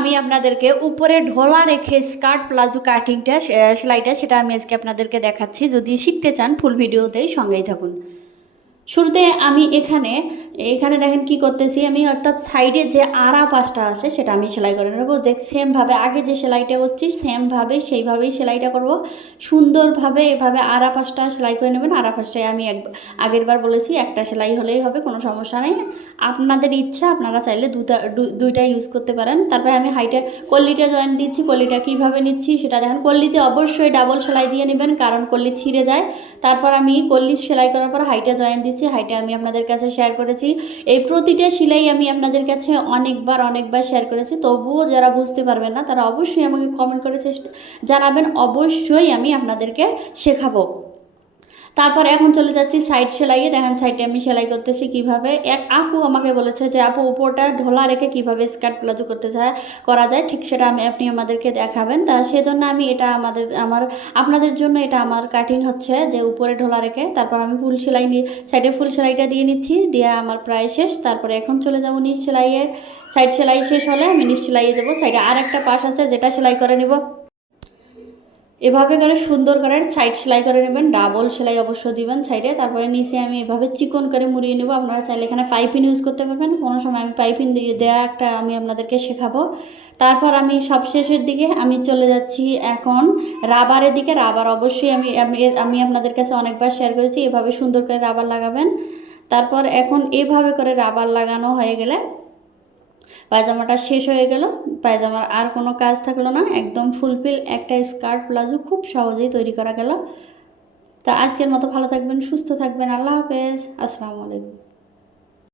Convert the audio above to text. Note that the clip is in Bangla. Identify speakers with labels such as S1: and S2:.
S1: আমি আপনাদেরকে উপরে ঢোলা রেখে স্কার্ট প্লাজো কাটিংটা সেলাইটা, সেটা আমি আজকে আপনাদেরকে দেখাচ্ছি। যদি শিখতে চান ফুল ভিডিওতেই সঙ্গেই থাকুন। শুরুতে আমি এখানে এখানে দেখেন কি করতেছি আমি, অর্থাৎ সাইডে যে আড়া পাশটা আছে সেটা আমি সেলাই করে নেব। দেখ, সেমভাবে আগে যে সেলাইটা করছি, সেমভাবে সেইভাবেই সেলাইটা করব। সুন্দরভাবে এভাবে আড়া পাশটা সেলাই করে নেবেন। আড়া পাশটায় আমি এক, আগের বার বলেছি, একটা সেলাই হলেই হবে, কোনো সমস্যা নেই। আপনাদের ইচ্ছা, আপনারা চাইলে দুটা দুইটা ইউজ করতে পারেন। তারপরে আমি হাইটে কল্লিটা জয়েন দিচ্ছি, কল্লিটা কীভাবে নিচ্ছি সেটা দেখেন। কল্লিতে অবশ্যই ডাবল সেলাই দিয়ে নেবেন, কারণ কল্লি ছিঁড়ে যায়। তারপর আমি কল্লি সেলাই করার পর হাইটা জয়েন দিচ্ছি হাইটা আমি আপনাদের কাছে শেয়ার করেছি। এই প্রতিটা সেলাই আমি আপনাদের কাছে অনেকবার অনেকবার শেয়ার করেছি। তবুও যারা বুঝতে পারবেন না, তারা অবশ্যই আমাকে কমেন্ট করে চেষ্টা জানাবেন। অবশ্যই আমি আপনাদেরকে শেখাবো। তারপর এখন চলে যাচ্ছি সাইড সেলাইয়ে। দেখেন সাইডে আমি সেলাই করতেছি কীভাবে। এক আপু আমাকে বলেছে যে, আপু, উপরটা ঢোলা রেখে কীভাবে স্কার্ট প্লাজো করতে চায় করা যায়, ঠিক সেটা আমি, আপনি আমাদেরকে দেখাবেন। তা সেজন্য আমি এটা আমাদের, আমার, আপনাদের জন্য এটা আমার কাটিং হচ্ছে, যে উপরে ঢোলা রেখে। তারপর আমি ফুল সেলাই সাইডে ফুল সেলাইটা দিয়ে নিচ্ছি, দিয়ে আমার প্রায় শেষ। তারপরে এখন চলে যাব নিচ সেলাইয়ের। সাইড সেলাই শেষ হলে আমি নিচ সেলাইয়ে যাব। সাইডে আর একটা পাশ আছে, যেটা সেলাই করে নেব। এভাবে করে সুন্দর করে সাইড সেলাই করে নেবেন ডাবল সেলাই অবশ্য দিবেন সাইডে তারপরে নিচে আমি এভাবে চিকন করে মুড়িয়ে নেব। আপনারা চাইলে এখানে পাইপিন ইউজ করতে পারবেন। কোনো সময় আমি পাইপিন দিয়ে দেওয়া একটা আমি আপনাদেরকে শেখাবো। তারপর আমি সব শেষের দিকে আমি চলে যাচ্ছি এখন রাবারের দিকে। রাবার অবশ্যই আমি, আমি- আপনাদের কাছে অনেকবার শেয়ার করেছি, এভাবে সুন্দর করে রাবার লাগাবেন। তারপর এখন এভাবে করে রাবার লাগানো হয়ে গেলে পায়জামাটা শেষ হয়ে গেল। পায়জামার আর কোনো কাজ থাকল না, একদম ফুলফিল একটা স্কার্ট প্লাজো খুব সহজেই তৈরি করা গেল। তা আজকের মতো ভালো থাকবেন, সুস্থ থাকবেন, আল্লাহ হাফেজ, আসসালামু আলাইকুম।